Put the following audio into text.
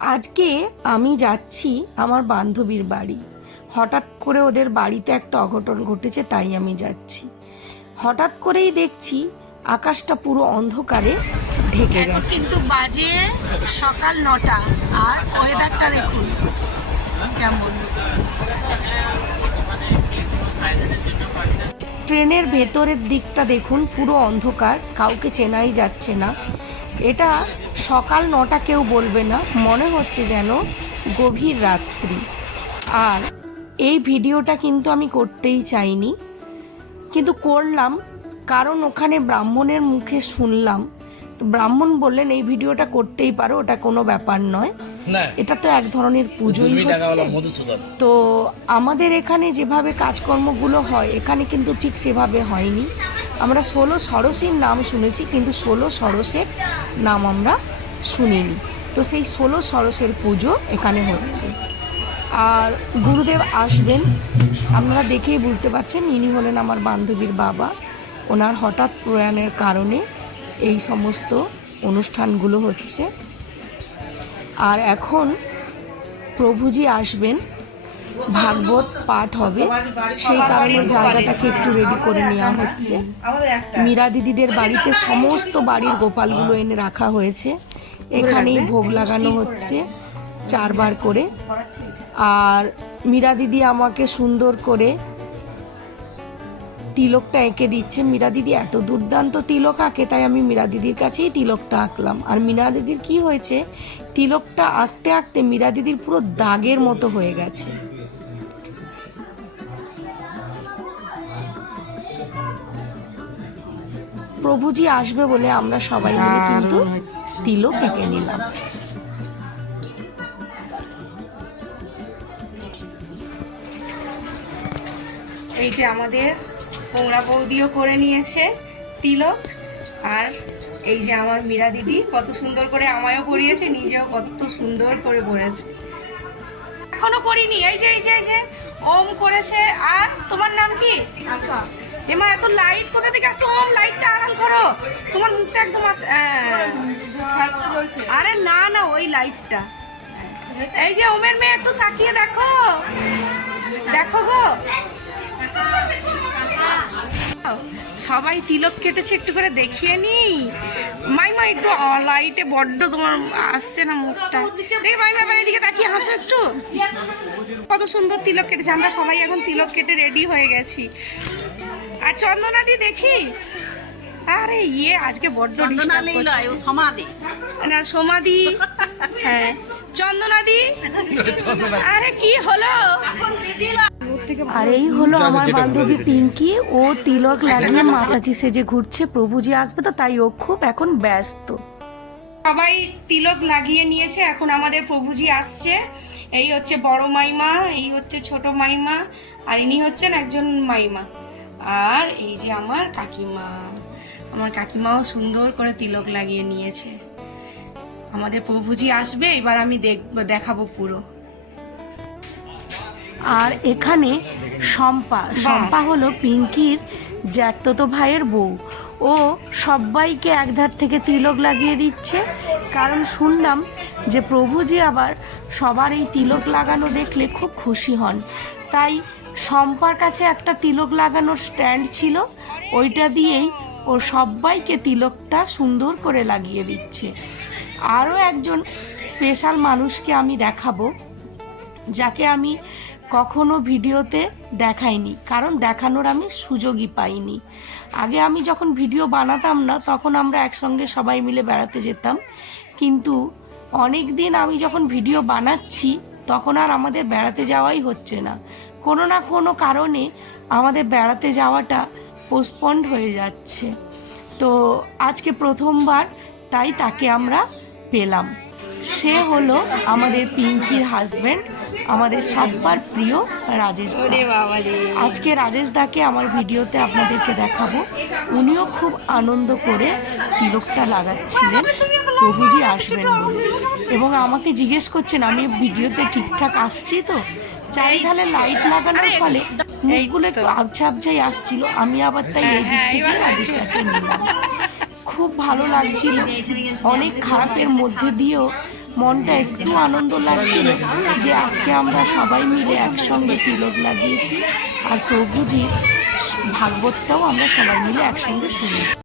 আজকে আমি যাচ্ছি আমার বান্ধবীর বাড়ি। হঠাৎ করে ওদের বাড়িতে একটা অঘটন ঘটেছে, তাই আমি যাচ্ছি। হঠাৎ করেই দেখছি আকাশটা পুরো অন্ধকারে ঢেকে গেছে। কিন্তু বাজে সকাল 9টা আর ওয়েদারটা দেখুন কেমন। ট্রেনের ভেতরের দিকটা দেখুন পুরো অন্ধকার, কাউকে চেনাই যাচ্ছে না। এটা সকাল 9টা কেউ বলবে না, মনে হচ্ছে যেন গভীর রাত্রি। আর এই ভিডিওটা কিন্তু আমি করতেই চাইনি, কিন্তু করলাম কারণ ওখানে ব্রাহ্মণের মুখে শুনলাম, তো ব্রাহ্মণ বললেন এই ভিডিওটা করতেই পারো, ওটা কোনো ব্যাপার নয়, এটা তো এক ধরনের পুজোই হচ্ছে। তো আমাদের এখানে যেভাবে কাজকর্মগুলো হয় এখানে কিন্তু ঠিক সেভাবে হয়নি। আমরা 16 ষোড়শীর নাম শুনেছি, কিন্তু 16 ষোড়শের নাম আমরা শুনিনি। তো সেই 16 ষোড়শের পুজো এখানে হচ্ছে। আর গুরুদেব আসবেন, আপনারা দেখেই বুঝতে পারছেন ইনি হলেন আমার বান্ধবীর বাবা। ওনার হঠাৎ প্রয়াণের কারণে এই সমস্ত অনুষ্ঠানগুলো হচ্ছে। আর এখন প্রভুজি আসবেন, ভাগবত পাঠ হবে, সেই কারণে জায়গাটাকে একটু রেডি করে নেওয়া হচ্ছে। মীরা দিদিদের বাড়িতে সমস্ত বাড়ির গোপালগুলো এনে রাখা হয়েছে, এখানেই ভোগ লাগানো হচ্ছে 4 বার করে। আর মীরা দিদি আমাকে সুন্দর করে তিলকটা এঁকে দিচ্ছে। মীরা দিদি এত দুর্দান্ত তিলক আঁকে, তাই আমি মীরা দিদির কাছেই তিলকটা আঁকলাম। আর মীরা দিদির কি হয়েছে, তিলকটা আঁকতে আঁকতে মীরা দিদির পুরো দাগের মতো হয়ে গেছে। প্রভুজি আসবে বলে আমরা সবাই মিলে কিন্তু তিলক এঁকে নিলাম। এই যে আমাদের পোংরা বৌদিও করে নিয়েছে তিলক, আর এই যে আমার মীরা দিদি কত সুন্দর করে আমায়ও করিয়েছে, নিজেও কত সুন্দর করে পড়েছে। এখনো করিনি, এই যে ওম করেছে। আর তোমার নাম কি? আশা। এমা এত লাইট কোথা থেকে আসছে? ওম লাইটটা আড়াল করো, তোমার মুখটা একদম আরে না না, ওই লাইটটা। এই যে ওমের মেয়ে, একটু তাকিয়ে দেখো, দেখো গো, সবাই তিলক কেটেছে, একটু করে দেখিয়ে নি। মাইমা একটু লাইটে বড্ড তোমার আসছে না মুখটা, দেখে মাইমা এবার এদিকে তাকিয়ে হাসো একটু। কত সুন্দর তিলক কেটেছে, আমরা সবাই এখন তিলক কেটে রেডি হয়ে গেছি। আর চন্দনাদি দেখি, আরে আজকে বড্ড না সমাধি, হ্যাঁ চন্দনাদি, আরে কি হলো? আর এই হলো আমার বান্ধবী পিঙ্কি, ও তিলক লাগিয়ে মাতাজি সেজে ঘুরছে। প্রভুজি আসবে তো তাই ও খুব এখন ব্যস্ত। সবাই তিলক লাগিয়ে নিয়েছে, এখন আমাদের প্রভুজি আসছে। এই হচ্ছে বড় মাইমা, এই হচ্ছে ছোট মাইমা, আর ইনি হচ্ছেন একজন মাইমা। আর এই যে আমার কাকিমা, আমার কাকিমাও সুন্দর করে তিলক লাগিয়ে নিয়েছে। আমাদের প্রভুজি আসবে, এবার আমি দেখাবো পুরো। আর এখানে শম্পা হলো পিঙ্কির জ্যাঠতো ভাইয়ের বউ। ও সবাইকে একধার থেকে তিলক লাগিয়ে দিচ্ছে, কারণ শুনলাম যে প্রভুজি আবার সবার এই তিলক লাগানো দেখলে খুব খুশি হন। তাই শম্পার কাছে একটা তিলক লাগানোর স্ট্যান্ড ছিল, ওইটা দিয়েই ও সবাইকে তিলকটা সুন্দর করে লাগিয়ে দিচ্ছে। আরও একজন স্পেশাল মানুষকে আমি দেখাবো, যাকে আমি কখনো ভিডিওতে দেখাইনি, কারণ দেখানোর আমি সুযোগই পাইনি। আগে আমি যখন ভিডিও বানাতাম না, তখন আমরা একসঙ্গে সবাই মিলে বেড়াতে যেতাম, কিন্তু অনেক দিন আমি যখন ভিডিও বানাচ্ছি তখন আর আমাদের বেড়াতে যাওয়াই হচ্ছে না। কোনো না কোনো কারণে আমাদের বেড়াতে যাওয়াটা পোস্টপন্ড হয়ে যাচ্ছে। তো আজকে প্রথমবার তাই তাকে আমরা পেলাম। সে হলো আমাদের পিঙ্কির হাজবেন্ড, আমাদের সবার প্রিয় রাজেশ দা। আজকে রাজেশ দাকে আমার ভিডিওতে আপনাদেরকে দেখাবো। উনিও খুব আনন্দ করে তিলকটা লাগাচ্ছিলেন প্রভুজি আসবেন বলে, এবং আমাকে জিজ্ঞেস করছেন আমি ভিডিওতে ঠিকঠাক আসছি তো। চারিধারে লাইট লাগানোর ফলে মুখগুলো একটু আবছা আবছাই আসছিল, আমি আবার তাই এই দিক থেকে রাজেশ দাকে নিলাম। খুব ভালো লাগছিল, অনেক খারাপের মধ্যে দিয়েও মনটা একটু আনন্দ লাগছিল যে আজকে আমরা সবাই মিলে একসঙ্গে তিলক লাগিয়েছি, আর প্রভুজির ভাগবতটাও আমরা সবাই মিলে একসঙ্গে শুনি।